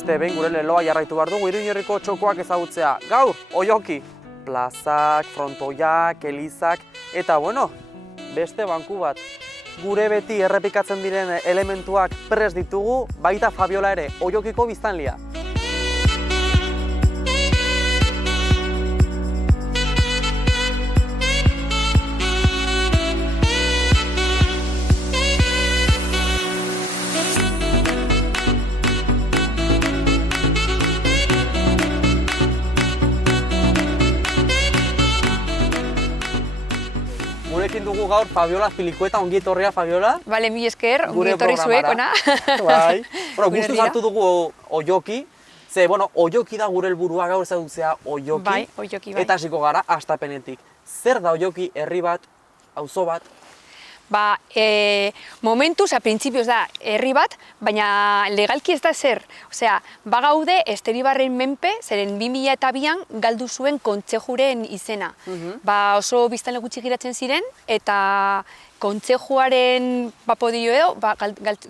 Beste behin gure leloa jarraitu behar dugu Iruñerriko txokoak ezagutzea. Gaur, oioki, plazak, frontoiak, elizak, eta bueno, beste banku bat. Gure beti errepikatzen diren elementuak prest ditugu, baita Fabiola ere, oiokiko biztanlia. Gurekin dugu gaur Fabiola Azpilikueta, ongi etorria Fabiola. Bale, mi esker, ongi etorri zuek, ona. Bai, guztuz hartu dugu oioki, ze, oioki da gure helburua gaur ezagutzea oioki. Bai, oioki, bai. Eta hasiko gara hastapenetik. Zer da oioki, herri bat, auzo bat? Momentuz, printzipioz da herri bat, baina legalki ez da zer. Osea, bagaude Esteribarren menpe, zeren 2002an galdu zuen kontzejuren izena. Oso biztanle gutxi giratzen ziren, eta kontzejuaren papodio edo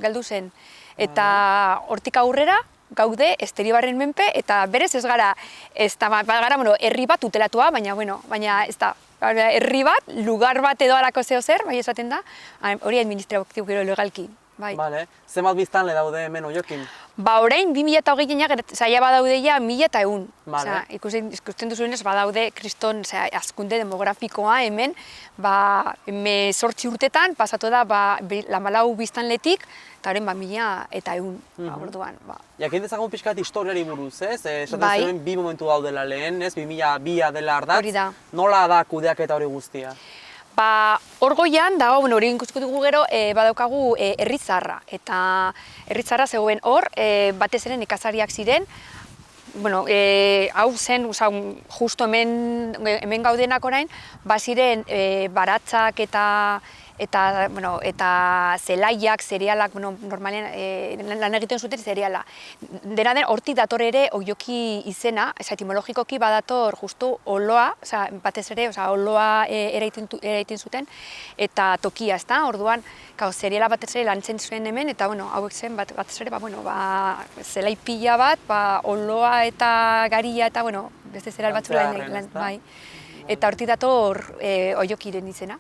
galdu zen. Eta hortik aurrera, gaude Esteribarren menpe, eta berez ez gara, herri bat tutelatua, baina ez da. Herri bat, lugar bat edo alako zeo zer, bai esaten da, hori administratibo gero legalki. Bale, zenbat biztanle daude hemen oiokin? Orain 2020 zaila badaude ja 1100. Ikusten duzuenez badaude kriston hazkunde demografikoa hemen, 18 urtetan pasatu da 14 biztanletik, eta horren 1100 orduan. Jakin dezagun pixkat historiari buruz, ez? Esaten zuen bi momentu daudela lehen, ez? 2002 dela ardatz. Hori da. Nola da kudeaketa hori guztia? Hor goian, hori ikusko dugu gero, badaukagu herritzarra. Eta herritzarra zegoen hor, batez ere nekazariak ziren. Hau zen, justo hemen gaudenak orain, baziren baratzak eta zelaiak, zerealak, normalean lan egiten zuten zereala. Dena den, hortik dator ere oioki izena, etimologikoki badator justu oloa, batez ere, oloa eraiten zuten, eta tokia, ezta? Orduan, zereala batez ere lantzen zuen hemen, eta hauek zen batez ere, zelai pila bat, oloa eta garia, eta beste zereal batzula bai. Eta hortik dator oiokiren izena.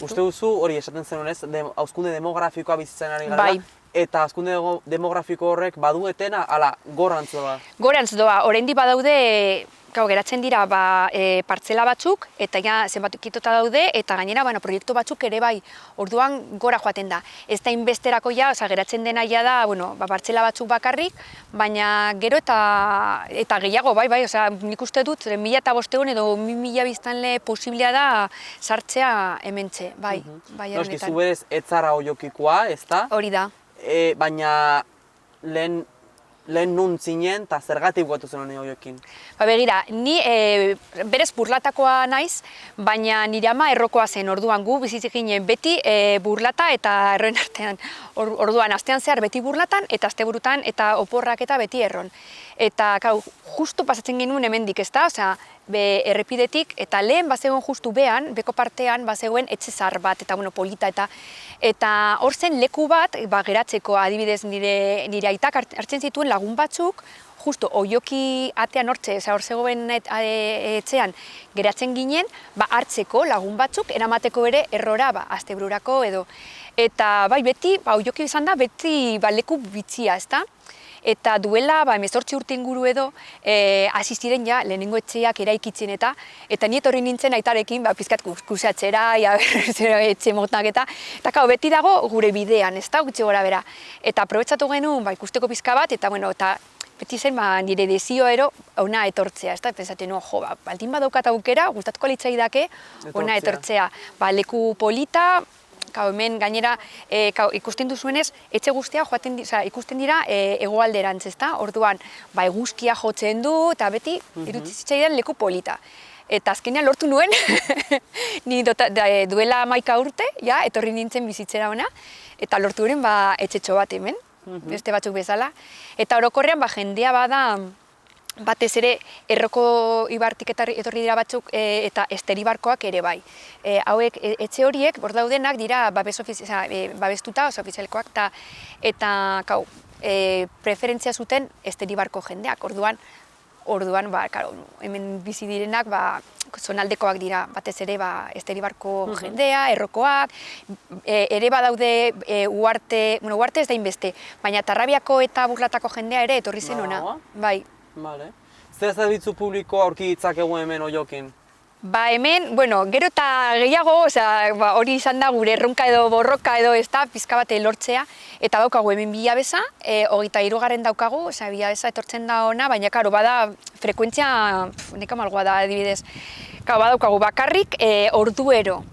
Uste duzu, hori esaten zenunez, hauzkunde demografikoa bizitzen ari gara, eta hauzkunde demografiko horrek badu etena, ala, gorantz doa? Gorantz doa, oraindik badaude, geratzen dira partzela batzuk, eta zenbat kitota daude, eta gainera proiektu batzuk ere bai, orduan gora joaten da. Ez da inbesterako geratzen dena da, partzela batzuk bakarrik, baina gero eta gehiago, bai, nik uste dut, 1500 edo 2000 biztanle posiblea da sartzea hementxe, bai. Noski, zu berez ez zara oiokikoa, ez da? Hori da. Baina lehen nun zinen eta zergatik guatu zen honi oiokin? Begira, ni berez burlatakoa naiz, baina nire ama errokoa zen orduan gu bizizik ginen beti burlata eta erroen artean. Orduan, astean zehar beti burlatan eta asteburutan eta oporrak eta beti erron. Eta justu pasatzen genuen hemendik, ez da? Errepidetik, eta lehen bazegoen justu beko partean bazegoen etxe zahar bat, eta polita, eta hor zen leku bat, geratzeko adibidez nire aitak hartzen zituen lagun batzuk, justu oioki atean hortze, hor zegoen etxean geratzen ginen, hartzeko lagun batzuk, eramateko ere errora, astebururako edo. Eta beti, oioki izan da, beti leku bitxia, ez da? Eta duela 18 urte inguru edo hasi ziren lehenengo etxeak eraikitzen eta ni etorri nintzen aitarekin pizkat kusatzera, etxe motak eta beti dago gure bidean, ez da, gutxi gora bera. Eta aprobetxatu genuen ikusteko pizka bat, eta beti zen nire desio ero ona etortzea, ez da, pensatzen baldin badaukat aukera, gustatuko litzaidake ona etortzea. Leku polita, hemen gainera ikusten duzuenez, etxe guztia ikusten dira hegoalderantz, ezta? Orduan, eguzkia jotzen du, eta beti iruditzen zitzaidan leku polita. Eta azkenean lortu nuen, ni duela 11 urte, etorri nintzen bizitzera ona, eta lortu nuen etxetxo bat hemen, beste batzuk bezala. Eta orokorrean jendea bada, batez ere erroko ibartik etorri dira batzuk eta Esteribarkoak ere bai. Hauek etxe horiek, hor daudenak dira babestuta, oso ofizialkoak, eta preferentzia zuten Esteribarko jendeak. Orduan, karo, hemen bizi direnak, zonaldekoak dira, batez ere, Esteribarko jendea, errokoak, ere badaude Uarte ez da inbeste, baina Tarrabiako eta Burlatako jendea ere etorri zen ona. Bai. Vale. Zer zerbitzu publiko aurki ditzakegu hemen Oiokin? Hemen, gero eta gehiago, hori izan da gure erronka edo borroka edo ez da, pizka bat lortzea, eta daukagu hemen Bilabesa, 23. daukagu, Bilabesa etortzen da ona, baina, karo, bada frekuentzia, neka malgoa da, adibidez, badaukagu bakarrik orduero,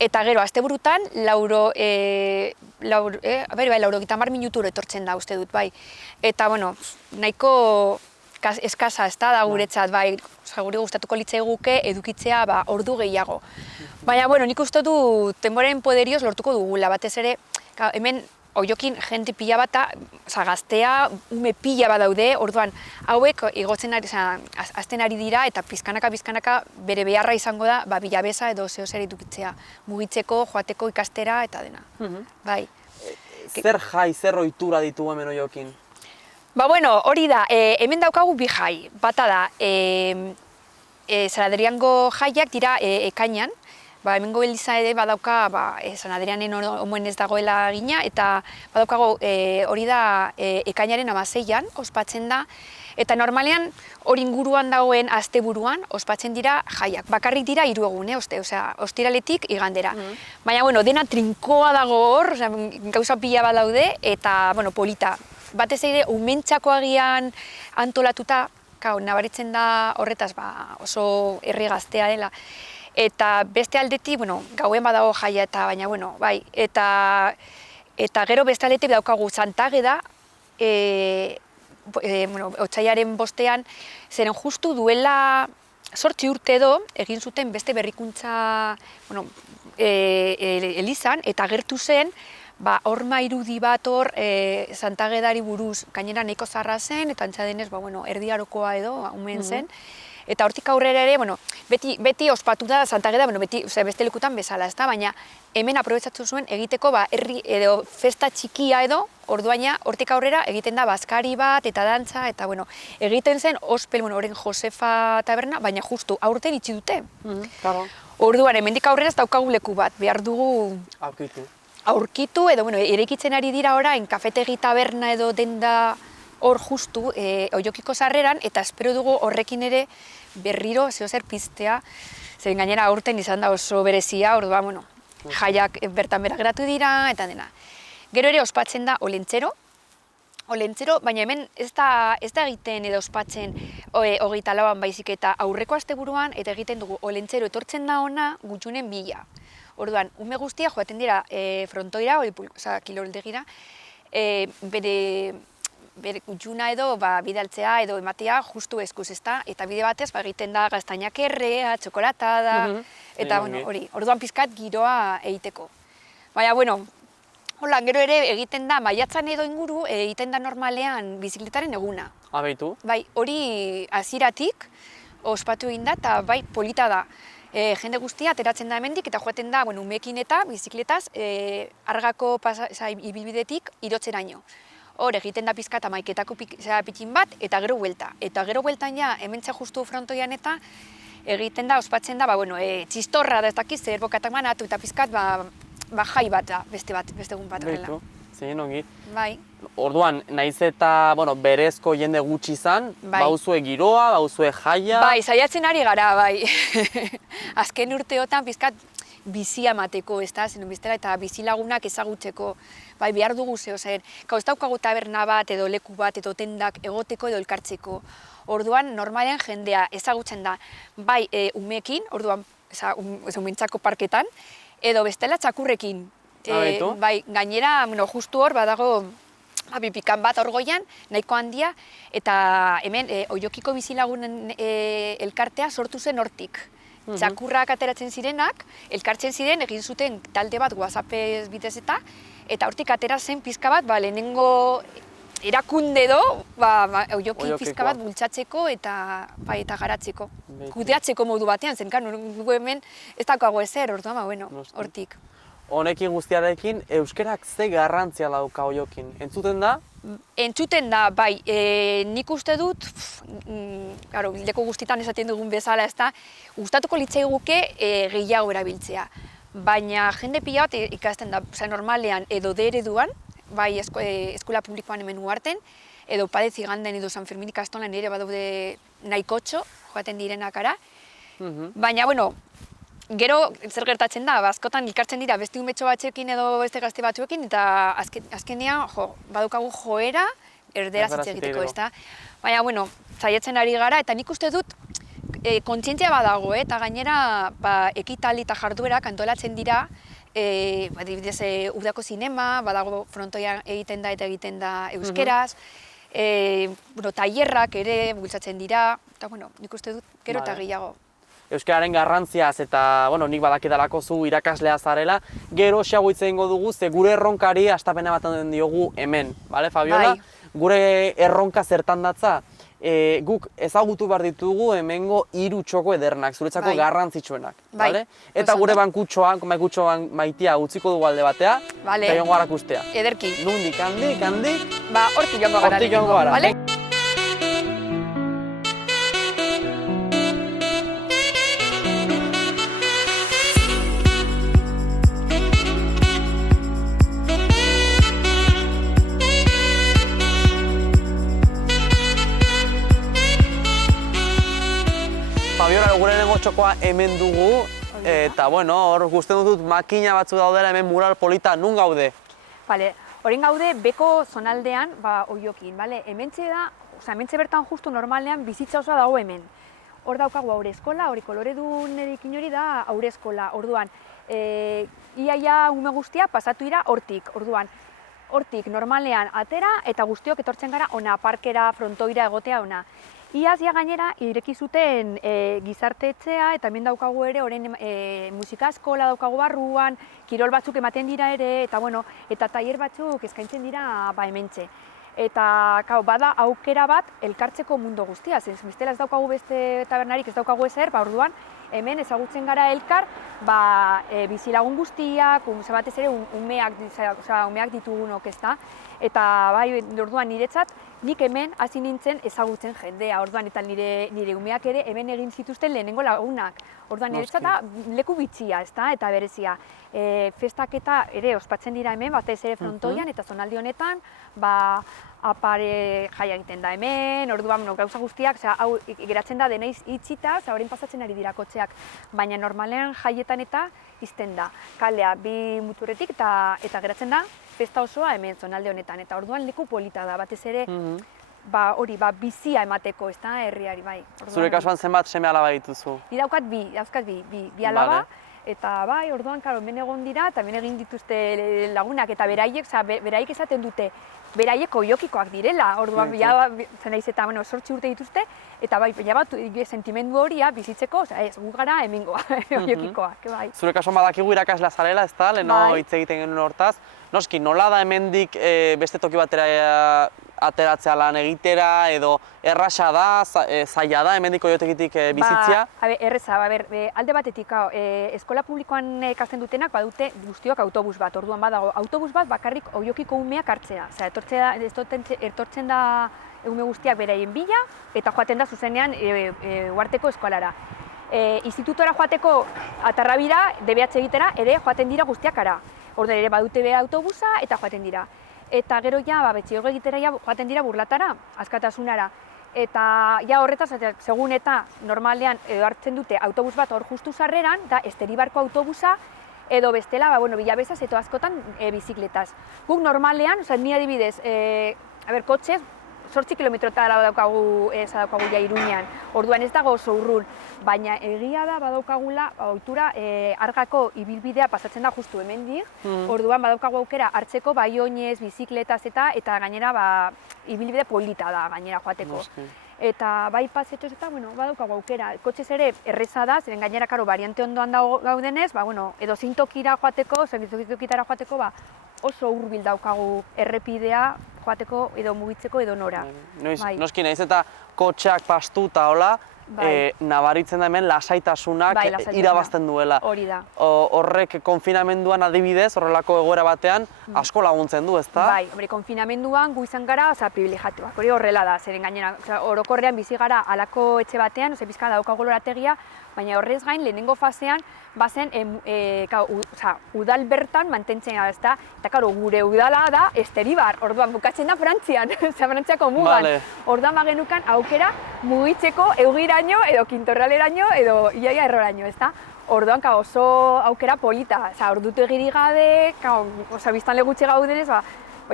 eta gero, asteburutan, 90 minuturo etortzen da, uste dut, bai, eta, nahiko eskasa ez da guretzat, bai, gure gustatuko litzaiguke edukitzea ordu gehiago. Baina, nik uste du denboraren poderioz lortuko dugula, batez ere, hemen Oiokin jente pila bat, gaztea, ume pila bat daude, orduan hauek igotzen azten ari dira eta pizkanaka bere beharra izango da Bilabesa edo zehozer edukitzea, mugitzeko, joateko ikastera eta dena. Bai. Zer jai, zer ohitura ditu hemen Oiokin? Hori da, hemen daukagu bi jai. Bata da, San Adriango jaiak dira ekainan, hemengo eliza ere badauka San Adrianen omen ez dagoela gina, eta badaukago hori da ekainaren 16an ospatzen da, eta normalean hori inguruan dagoen asteburuan ospatzen dira jaiak. Bakarrik dira 3 egun, ostiraletik igandera. Baina, dena trinkoa dago hor, gauza pila bat daude, eta polita. Batez ere, umentxako agian antolatuta, nabaritzen da horretaz oso herri gaztea dela. Eta beste aldetik, gauen badago jaia eta baina, bai, eta gero beste aldetik daukagu Santageda, otsailaren 5ean, zeren justu duela 8 urte edo, egin zuten beste berrikuntza elizan, eta agertu zen, horma irudi bat hor Santagedari buruz, gainera nahiko zarra zen, eta antza denez, erdi arokoa edo, umen zen. Eta hortik aurrera ere, beti ospatu da Santageda, beste lekutan bezala, ez da, baina hemen aprobetxatu zuen egiteko herri edo festa txikia edo, orduaina hortik aurrera egiten da bazkari bat eta dantza, eta egiten zen ospel, horren Josefa taberna, baina justu aurten itxi dute. Orduan, hemendik aurrera ez daukagu leku bat, behar dugu aurkitu, edo eraikitzen ari dira orain kafetegi taberna edo denda hor justu Oiokiko sarreran, eta espero dugu horrekin ere berriro zehozer piztea, zeren gainera aurten izan da oso berezia, orduan, jaiak bertan bera geratu dira, eta dena. Gero ere ospatzen da Olentzero, baina hemen ez da egiten edo ospatzen 24an baizik eta aurreko asteburuan, eta egiten dugu Olentzero etortzen da ona gutxunen 1000. Orduan, ume guztia joaten dira frontoira, kilordegira, bere gutxuna edo bidaltzea edo ematea justu eskuz, ezta? Eta bide batez egiten da gaztainak errea, txokolatada, eta hori, orduan pizkat giroa egiteko. Baina, hola, gero ere egiten da, maiatzan edo inguru, egiten da normalean bizikletaren eguna. Abeitu? Bai, hori hasieratik ospatu egin da, eta bai, polita da. Jende guztia ateratzen da hemendik eta joaten da umeekin eta bizikletaz Argako ibilbidetik Irotzeraino. Hor egiten da pizka eta maiketako pitxin bat eta gero buelta. Eta gero bueltan ja hementxe justu frontoian eta egiten da, ospatzen da, txistorra da ez dakiz, zer bokatak manatu eta pizkat jai bat da, beste egun bat horrela. Zein ongi. Bai. Orduan, naiz eta berezko jende gutxi izan, bauzue giroa, bauzue jaia... Bai, saiatzen ari gara, bai. Azken urteotan pizkat bizia mateko, ez da, zen bestela, eta bizilagunak ezagutzeko, bai, behar dugu zehozer. Ez daukagu taberna bat, edo leku bat, edo tendak egoteko edo elkartzeko. Orduan, normalean jendea ezagutzen da, bai, umeekin, orduan, umentzako parketan, edo bestela txakurrekin. Bai, gainera, justu hor, badago, pipikan bat hor goian, nahiko handia, eta hemen Oiokiko bizilagunen elkartea sortu zen hortik. Txakurrak ateratzen zirenak, elkartzen ziren, egin zuten talde bat WhatsAppez bitez eta hortik atera zen pizka bat, lehenengo erakunde edo, Oioki pizka bat bultzatzeko eta garatzeko. Kudeatzeko modu batean, zen gu hemen ez daukago ezer, orduan, hortik. Honekin guztiarekin, euskerak ze garrantzia dauka Oiokin. Entzuten da, Entzuten da, bai, nik uste dut, leku guztitan esaten dugun bezala, ez da, gustatuko litzaiguke gehiago erabiltzea. Baina jende pila bat ikasten da, normalean edo D ereduan, bai eskola publikoan hemen Uharten, edo Padez Iganden edo San Fermin ikastolan ere badaude nahikotxo, joaten direnak ara. Baina, bueno, gero zer gertatzen da, askotan elkartzen dira beste umetxo batzuekin edo beste gazte batzuekin, eta azkenean badukagu joera erderaz hitz egiteko, ezta? Baina, bueno, saiatzen ari gara, eta nik uste dut kontzientzia badago, eta gainera ekitaldi eta jarduerak antolatzen dira, adibidez udako zinema, badago frontoia egiten da eta egiten da euskeraz, tailerrak ere bultzatzen dira, eta bueno, nik uste dut gero eta gehiago. Euskararen garrantziaz eta, bueno, nik badakidalako zu irakaslea zarela, gero xago hitz egingo dugu, ze gure erronkari hastapena bat den diogu hemen, bale, Fabiola? Bai. Gure erronka zertan datza, guk ezagutu behar ditugu hemengo 3 txoko edernak, zuretzako garrantzitsuenak, bale? Eta gure bankutxoan maitia utziko dugu alde batea, eta joango gara ikustea. Ederki. Nundik, handik? Hortik joango gara. Bale? Fabiola, gure lehenengo txokoa hemen dugu, eta bueno, hor gusten dut makina batzu daudela hemen mural polita, nun gaude? Bale, orain gaude beko zonaldean, Oiokin, bale? Hementxe bertan justu normalean bizitza osoa dago hemen. Hor daukagu aurre eskola, hori koloredun erikin hori da aurre eskola, orduan. Iaia ume guztia pasatu dira hortik, orduan. Hortik normalean atera eta guztiok etortzen gara ona parkera, frontoira egotea ona. Iaz gainera ireki zuten gizarte etxea eta hemen daukagu ere orain musika eskola daukagu barruan, kirol batzuk ematen dira ere eta tailer batzuk eskaintzen dira hementxe. Eta bada aukera bat elkartzeko mundu guztia, bestela ez daukagu beste tabernarik, ez daukagu ezer, orduan hemen ezagutzen gara elkar, bizilagun guztiak, batez ere umeak ditugunok, ezta? Eta orduan niretzat, nik hemen hasi nintzen ezagutzen jendea, orduan eta nire umeak ere hemen egin zituzten lehenengo lagunak. Orduan niretzat da leku bitxia, ezta? Eta berezia. Festak eta ere ospatzen dira hemen, batez ere frontoian eta zonaldi honetan, apare jaia egiten da hemen, orduan gauza guztiak, hau geratzen da deneiz itxita, orain pasatzen ari dira kotxeak, baina normalean jaietan eta izten da. Kalea bi muturretik eta geratzen da festa osoa hemen zonalde honetan, eta orduan leku polita da, batez ere bizia emateko, ez da, herriari, bai. Zure kasuan zenbat seme alaba dituzu? Ni dauzkat bi alaba, eta orduan, hemen egon dira, eta hemen egin dituzte lagunak, eta beraiek esaten dute, beraiek oiokikoak direla, orduan, zenaiz eta sortzi urte dituzte, eta sentimendu horia bizitzeko, ez, gu gara hemengoa, oiokikoak, bai. Zure kasuan badakigu irakaslea zarela, ez da, leheno hitz egiten genuen hortaz. Noski, nola da hemendik beste toki batera ateratzea lan egitera, edo erraxa da, zaila da hemendik oiotegitik bizitzia? Erreza, alde batetik, eskola publikoan ikasten dutenak badute guztiok autobus bat, orduan badago autobus bat bakarrik oiokiko umeak hartzea. Etortzen da ume guztiak beraien bila, eta joaten da zuzenean Uharteko eskolara. Institutora joateko Atarrabira, DBH egitera, ere joaten dira guztiak ara. Orduan ere badute be autobusa eta joaten dira. Eta gero betxiogo egitera joaten dira Burlatara, Askatasunara. Eta horretaz, segun eta normalean hartzen dute autobus bat hor justu sarreran, da Esteribarko autobusa, edo bestela, Bilabezaz eta askotan bizikletaz. Guk normalean, ni adibidez, kotxez, 8 kilometrotara badaukagu Iruñean, orduan ez dago oso urrun, baina egia da badaukagula ohitura Argako ibilbidea pasatzen da justu hemendik, orduan badaukagu aukera hartzeko oinez, bizikletaz eta gainera ibilbide polita da gainera joateko. Eta pasetxoz eta badaukagu aukera, kotxez ere erreza da, zeren gainera variante ondoan gaudenez, edo zintokira joateko, zintokitara joateko, oso hurbil daukagu errepidea joateko edo mugitzeko edo nora. Noski nahiz eta kotxeak pastuta hola, nabaritzen da hemen lasaitasunak Bai, lasaitasuna. irabazten duela. Hori da. Horrek konfinamenduan adibidez, horrelako egoera batean, asko laguntzen du, ezta? Bai, hombre, konfinamenduan gu izan gara, privilegiatuak, hori horrela da, zeren gainera, orokorrean bizi gara halako etxe batean, pizka daukagu lorategia, baina horrez gain, lehenengo fasean, bazen, udal bertan mantentzen da, ezta? Eta, karo, gure udala da Esteribar, orduan bukatzen da Frantzian, Frantziako mugan. Vale. Orduan bagenukan aukera mugitzeko eugiraino, edo kintorraleraino, edo iaia erroraino, ezta? Orduan, oso aukera polita, ordutu egiri gabe, biztanle gutxi gaudenez,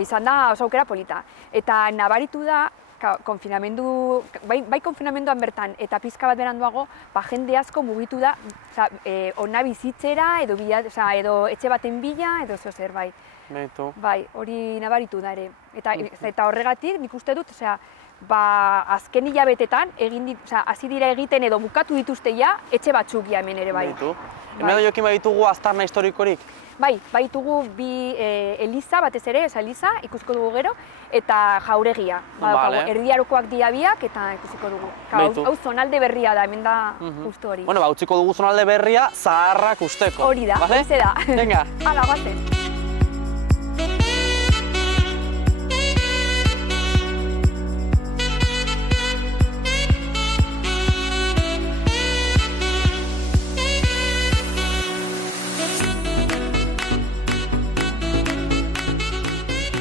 izan da oso aukera polita. Eta nabaritu da, konfinamendu, bai konfinamenduan bertan, eta pizka bat beranduago, jende asko mugitu da, ona bizitzera, edo etxe baten bila, edo zer, bai. Bai, hori nabaritu da ere. Eta horregatik, nik uste dut, azken hilabetetan, hasi dira egiten edo bukatu dituzte ja, etxe batzuk ja hemen ere bai. Hemen edo jokin baditugu aztarna historikorik? Bai, baitugu bi eliza batez ere, eliza, ikusko dugu gero, eta jauregia. Erdiarokoak dira biak eta ikusiko dugu. Hau zonalde berria da, hemen da justu hori. Bueno, utziko dugu zonalde berria, zaharrak usteko. Hori da, horize da. Venga. Hala, bazen.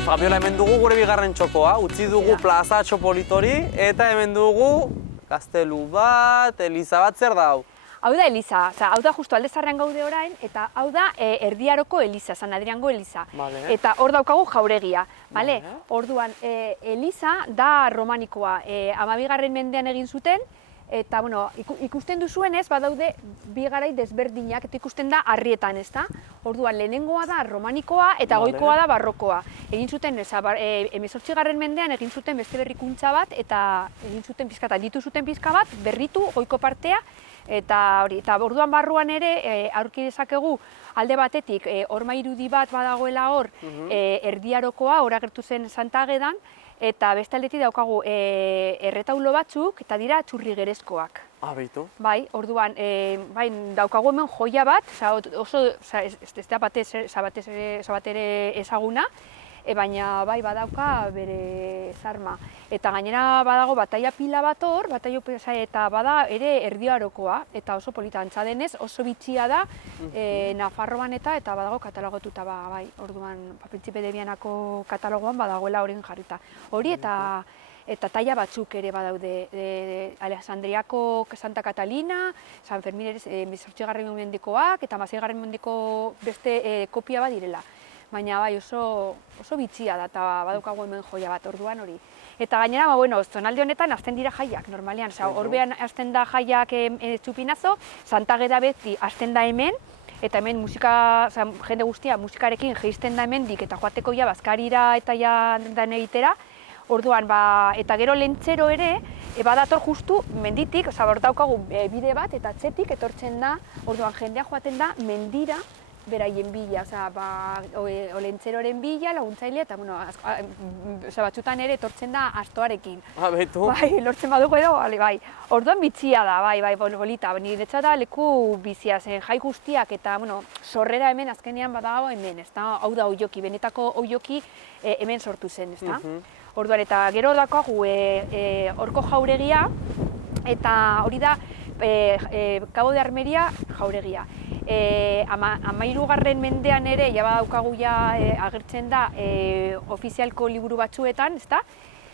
Fabiola, hemen dugu gure bigarren txokoa, utzi dugu plaza txopolitori, eta hemen dugu gaztelu bat, eliza bat, zer da hau? Hau da eliza, hau da justu alde zaharrean gaude orain, eta hau da Erdiaroko eliza, San Adriango eliza. Eta hor daukagu jauregia. Orduan, eliza da romanikoa, 12. mendean egin zuten, eta ikusten duzuenez, badaude bi garai desberdinak, eta ikusten da harrietan, ezta? Orduan, lehenengoa da romanikoa eta goikoa da barrokoa. Egin zuten, 18. mendean egin zuten beste berrikuntza bat, eta egin zuten pizka, eta ditu zuten pizka bat, berritu goiko partea, eta orduan barruan ere aurki dezakegu alde batetik horma irudi bat badagoela hor Erdiarokoa, hor agertu zen Santa Agedan, eta beste aldetik daukagu erretaulo batzuk, eta dira txurrigerezkoak. Beitu. Bai, orduan, daukagu hemen joia bat, oso, ez da batez ere ezaguna, baina bai badauka bere zarma. Eta gainera badago bataia pila bat hor, eta bada ere Erdiarokoa, eta oso polita antza denez, oso bitxia da Nafarroan eta badago katalogotuta, bai, orduan, Príncipe de Vianako katalogoan badagoela horien jarrita. Hori eta taila batzuk ere badaude, Alexandriako Santa Catalina, San Fermin ere 18. mendikoak, eta 16. mendiko beste kopia bat direla. Baina bai oso bitxia da, eta badaukagu hemen joia bat, orduan hori. Eta gainera, zonalde honetan azten dira jaiak, normalean. Horbean azten da jaiak Txupinazo, Santa Ageda beti azten da hemen, eta hemen jende guztia musikarekin jeisten da hemendik, eta joateko ja bazkarira eta ja den egitera. Orduan, eta gero lentzero ere, badator justu menditik, hor daukagu bide bat, eta atzetik etortzen da, orduan jendea joaten da mendira, beraien bila, olentzeroren bila, laguntzaile, eta batzutan ere etortzen da astoarekin. Betu. Bai, lortzen badugu edo, bai. Orduan bitxia da, bai, bolita. Niretzat da leku bizia zen, jai guztiak, eta sorrera hemen azkenean badago hemen, ezta? Hau da oioki, benetako oioki hemen sortu zen, ezta? Orduan, eta gero daukagu horko jauregia, eta hori da Cabo de Armeria jauregia. 13. mendean ere, badaukagu agertzen da ofizialko liburu batzuetan, ezta?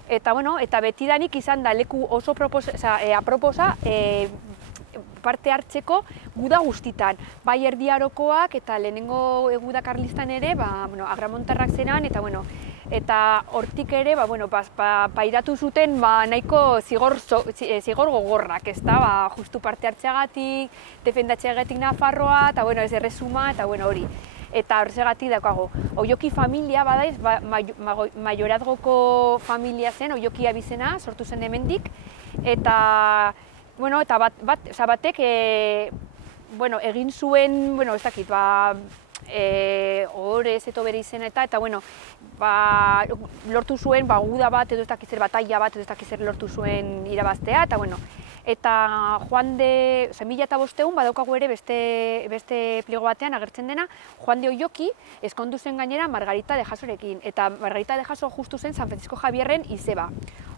Eta betidanik izan da leku oso aproposa parte hartzeko guda guztitan. Bai Erdiarokoak eta lehenengo guda karlistan ere, agramontarrak zeran, eta hortik ere, pairatu zuten nahiko zigor gogorrak, ezta? Justu parte hartzeagatik, defendatzeagatik Nafarroa, eta ez erresuma, eta hori. Eta horregatik daukago, Oioki familia badaiz, Mayorazgoko familia zen, Oioki abizena, sortu zen hemendik, eta batek egin zuen, ez dakit, ohorez eto bere izena eta lortu zuen guda bat edo ez dakiz zer bataila bat edo ez dakiz zer lortu zuen irabaztea, eta eta Juan de, 1500 badaukagu ere beste pliego batean agertzen dena, Juan de Oioki ezkondu zen gainera Margarita de Jasorekin, eta Margarita de Jaso justu zen San Francisco Javierren izeba.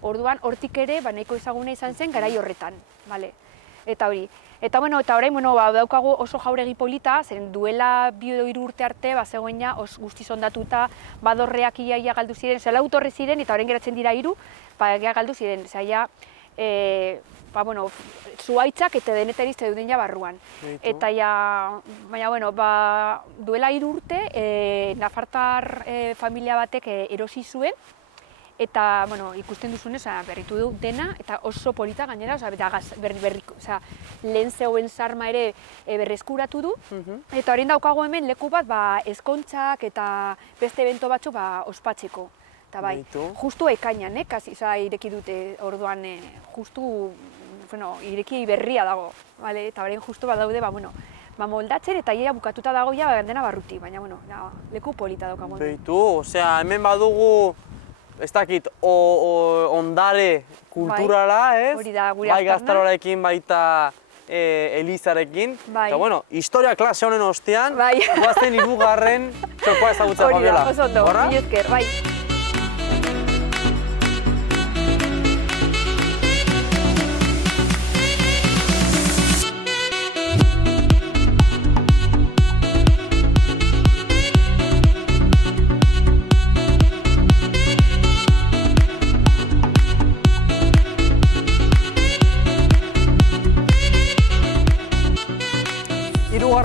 Orduan, hortik ere, nahiko ezaguna izan zen garai horretan, bale? Eta hori. Eta orain, daukagu oso jauregi polita, zen duela 2 edo 3 urte arte, zegoena guztiz ondatuta, badorreak iaia galdu ziren, zela autorre ziren, eta orain geratzen dira 3, galdu ziren, zaila, zuaitzak eta denetariz zeuden ja barruan. Eta baina, duela 3 urte, nafartar familia batek erosi zuen, eta, ikusten duzunez, berritu du dena, eta oso polita gainera, lehen zegoen sarma ere berreskuratu du, eta orain daukago hemen leku bat ezkontzak eta beste evento batzu ospatzeko. Eta bai, justu ekainan, ireki dute orduan, justu, ireki berria dago, eta orain justu badaude, moldatzen eta ia bukatuta dago dena barruti, baina, leku polita daukago. Beitu, hemen badugu, ez dakit, ondare kulturala, ez? Hori da, gure bai gaztaroarekin, baita Elizarekin. Eta, historia klase honen ostean, guazen 3. txokoa ezagutza, Fabiola. Hori da, oso ondo, mila esker, bai.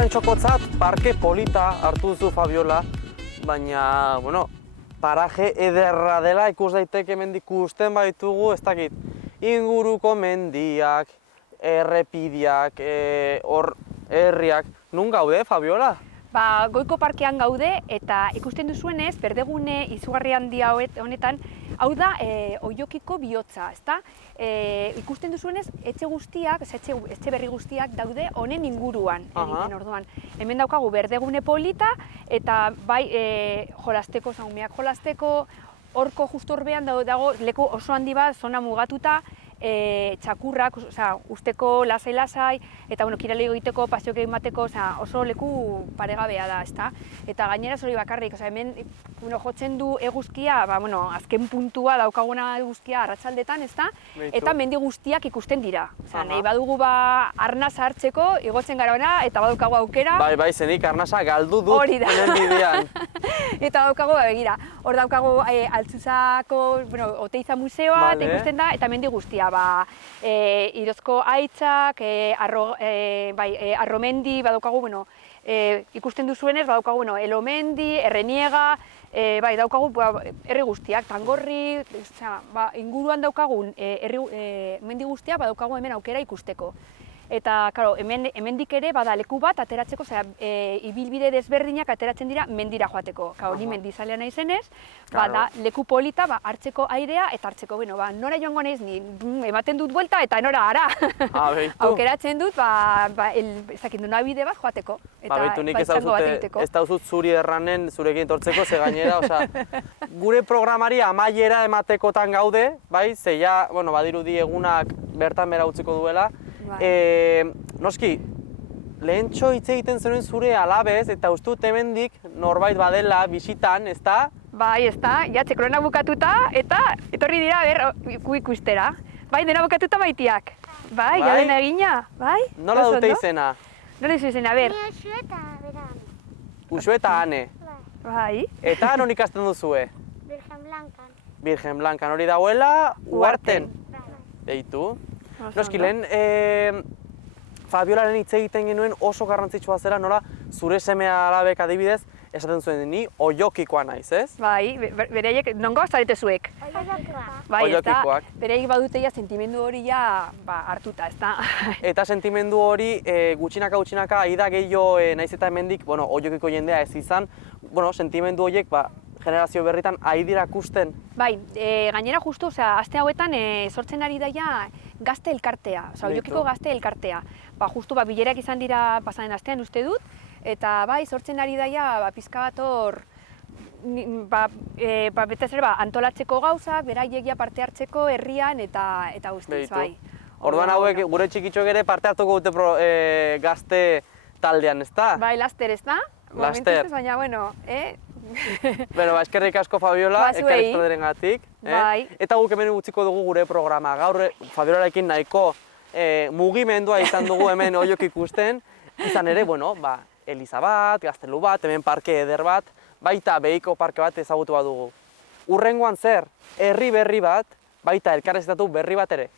Txokotzat, parke polita hartu duzu, Fabiola, baina, paraje ederra dela ikus daiteke hemendik ikusten baitugu, ez dakit, inguruko mendiak, errepideak, herriak, nun gaude, Fabiola? Goiko parkean gaude, eta ikusten duzuenez, berdegune izugarri handia honetan, hau da Oiokiko bihotza, ezta? Ikusten duzuenez, etxe berri guztiak daude honen inguruan egiten orduan. Hemen daukagu berdegune polita, eta bai jolasteko, umeak jolasteko, horko justu horbean dago leku oso handi bat, zona mugatuta, txakurrak, usteko lasai-lasai, eta kirolei egiteko, paseok egin bateko, oso leku paregabea da, ezta? Eta gainera hori bakarrik, hemen jotzen du eguzkia, azken puntua daukaguna eguzkia arratsaldetan, ezta? Eta mendi guztiak ikusten dira. Nahi badugu arnasa hartzeko, igotzen gara ona, eta badaukagu aukera. Bai, zenik arnasa galdu dut hemen bidean. Eta daukagu, begira, hor daukagu Altzuzako Oteiza museoa, ikusten da, eta mendi guztia. Irozko aitzak, arromendi, badaukagu, ikusten duzuenez, badaukagu elomendi, erreniega, daukagu herri guztiak, tangorri, inguruan daukagun mendi guztiak, badaukagu hemen aukera ikusteko. Eta, karo, hemendik ere bada leku bat ateratzeko, ibilbide desberdinak ateratzen dira mendira joateko. Ni mendizalea naizenez, leku polita hartzeko airea eta hartzeko, nora joango naiz, ni ematen dut buelta eta nora ara. Aukeratzen dut, ezakinduna bide bat joateko. Baitu nik ez dauzut zuri erranen zurekin tortzeko, ze gainera, gure programari amaiera ematekotan gaude, zeia, badirudi egunak bertan bera utziko duela. Noski, lehentxo hitz egiten zenuen zure alabez, eta uste dut hemendik norbait badela bisitan, ezta? Bai, ezta, txekrona bukatuta, eta etorri dira ikustera. Bai, dena bukatuta baitiak. Bai, dena egina, bai? Nola dute izena? Nola dute izena, ber? Ni Uxue eta Bera. Uxue eta Ane? Bai. Eta non ikasten duzue? Virgen Blancan. Virgen Blancan, hori dagoela Uarten. Deitu. Noski, lehen Fabiolaren hitz egiten genuen oso garrantzitsua zela, nola zure seme alabek adibidez, esaten zuen ni Oiokikoa naiz, ez? Bai, bereiek, nongo zarete zuek? Oiokikoak. Bai, Oiokikoak. Bereiek baduteia sentimendu hori hartuta, ezta? Eta sentimendu hori gutxinaka aida gehiago naiz eta hemendik, Oiokiko jendea ez izan, sentimendu horiek generazio berritan aidira kusten. Bai, gainera justu, aste hauetan sortzen ari daia gazte elkartea, Oiokiko gazte elkartea. Justu bilerak izan dira pasaden astean uste dut, eta bai, sortzen ari daia pizka bat hor, betez ere antolatzeko gauzak, beraiek parte hartzeko herrian eta guztiz, bai. Orduan hauek gure txikitxoek ere parte hartuko dute gazte taldean, ezta? Bai, laster, ez da? Laster. Baina, bueno, Bueno, eskerrik asko Fabiola, Zuei. ekarriztaderengatik. Bai. Eta guk hemen utziko dugu gure programa. Gaur Fabiolarekin nahiko mugimendua izan dugu hemen oiok ikusten. Izan ere, bueno, eliza bat, gaztelu bat, hemen parke eder bat, baita behiko parke bat ezagutu badugu. Hurrengoan zer, herri berri bat, baita elkarreztatu berri bat ere.